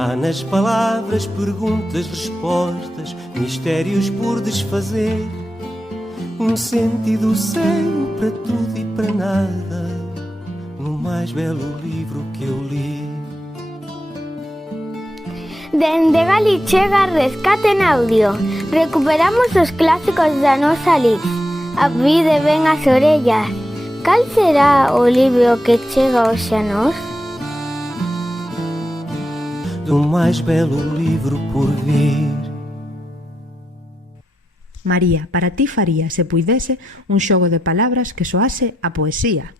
Há nas palavras perguntas, respostas, mistérios por desfazer. Sentido sem para tudo e para nada, no mais belo livro que eu li. Dende Gali chega Rescate en Audio. Recuperamos os clásicos da nosa Lix. Avide ben as orellas. Cal será o libro que chega hoxe a nós? Do máis belo livro por vir. María, para ti faría, se puidese, un xogo de palabras que soase a poesía.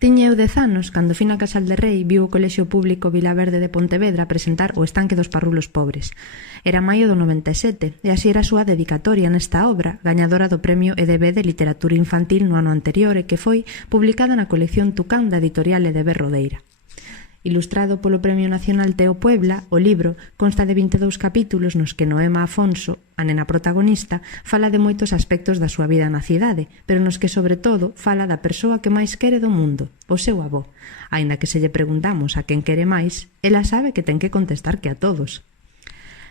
Tiña eu 10 anos cando fui na Casal de Rei viu o Colexio Público Vilaverde de Pontevedra presentar O estanque dos parrulos pobres. Era maio do 97 e así era a súa dedicatoria nesta obra, gañadora do Premio EDB de Literatura Infantil no ano anterior e que foi publicada na colección Tucán da editorial EDB Rodeira. Ilustrado polo Premio Nacional Teo Puebla, o libro consta de 22 capítulos nos que Noema Afonso, a nena protagonista, fala de moitos aspectos da súa vida na cidade, pero nos que, sobre todo, fala da persoa que máis quere do mundo, o seu avó. Aínda que se lle preguntamos a quen quere máis, ela sabe que ten que contestar que a todos.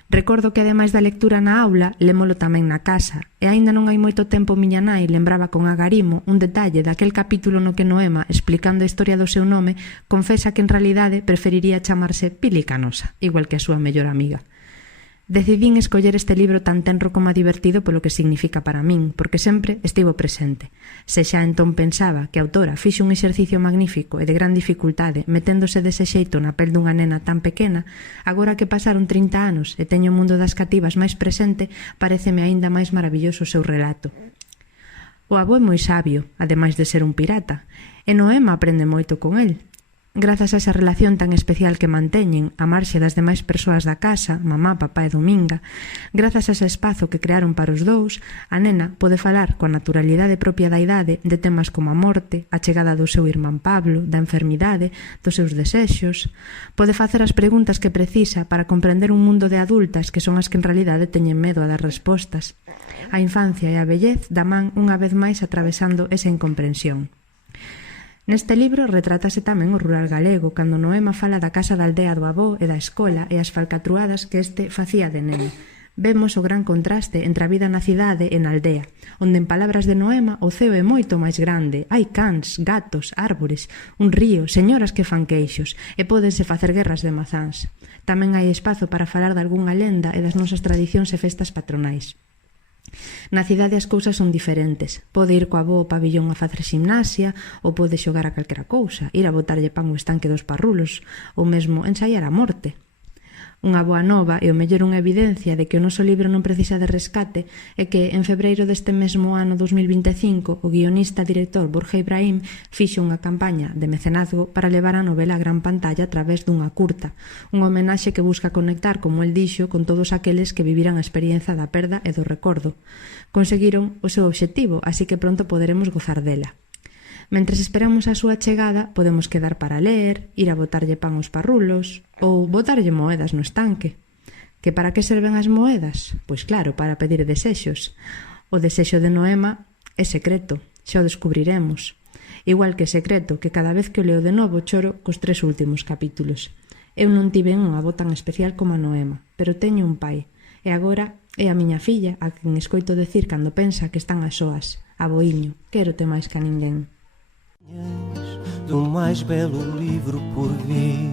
Recordo que, ademais da lectura na aula, lémolo tamén na casa, e aínda non hai moito tempo miña nai lembraba con agarimo un detalle daquel capítulo no que Noema, explicando a historia do seu nome, confesa que en realidade preferiría chamarse Pili Canosa, igual que a súa mellor amiga. Decidín escoller este libro tan tenro como divertido polo que significa para min, porque sempre estivo presente. Se xa entón pensaba que a autora fixo un exercicio magnífico e de gran dificultade meténdose dese xeito na pel dunha nena tan pequena, agora que pasaron 30 anos e teño o mundo das cativas máis presente, paréceme aínda máis maravilloso o seu relato. O avó é moi sabio, ademais de ser un pirata, e Noema aprende moito con el. Grazas a esa relación tan especial que manteñen, a marxe das demais persoas da casa, mamá, papá e Dominga, grazas a ese espazo que crearon para os dous, a nena pode falar coa naturalidade propia da idade de temas como a morte, a chegada do seu irmán Pablo, da enfermidade, dos seus desexos. Pode facer as preguntas que precisa para comprender un mundo de adultas que son as que en realidade teñen medo a dar respostas. A infancia e a vellez da man unha vez máis atravesando esa incomprensión. Neste libro retrátase tamén o rural galego, cando Noema fala da casa da aldea do avó e da escola e as falcatruadas que este facía de neno. Vemos o gran contraste entre a vida na cidade e na aldea, onde en palabras de Noema o ceo é moito máis grande, hai cans, gatos, árbores, un río, señoras que fan queixos, e pódense facer guerras de mazáns. Tamén hai espazo para falar de algunha lenda e das nosas tradicións e festas patronais. Na cidade as cousas son diferentes. Pode ir co avó ao pabillón a facer gimnasia, ou pode xogar a calquera cousa, ir a botarlle pan ao estanque dos parrulos, ou mesmo ensaiar a morte. Unha boa nova e o mellor unha evidencia de que o noso libro non precisa de rescate é que en febreiro deste mesmo ano 2025 o guionista e director Borja Ibrahim fixo unha campaña de mecenazgo para levar a novela a gran pantalla a través dunha curta, unha homenaxe que busca conectar, como el dixo, con todos aqueles que viviran a experiencia da perda e do recordo. Conseguiron o seu obxectivo, así que pronto poderemos gozar dela. Mentres esperamos a súa chegada, podemos quedar para ler, ir a botarlle pan aos parrulos ou botarlle moedas no estanque. Que para que serven as moedas? Pois claro, para pedir desexos. O desexo de Noema é secreto, xa o descubriremos. Igual que é secreto que cada vez que o leo de novo choro cos 3 últimos capítulos. Eu non tiven unha avó tan especial como a Noema, pero teño un pai, e agora é a miña filla a quen escoito decir cando pensa que están as soas: aboíño, quérote máis que a ninguén. Do mais belo livro por vir.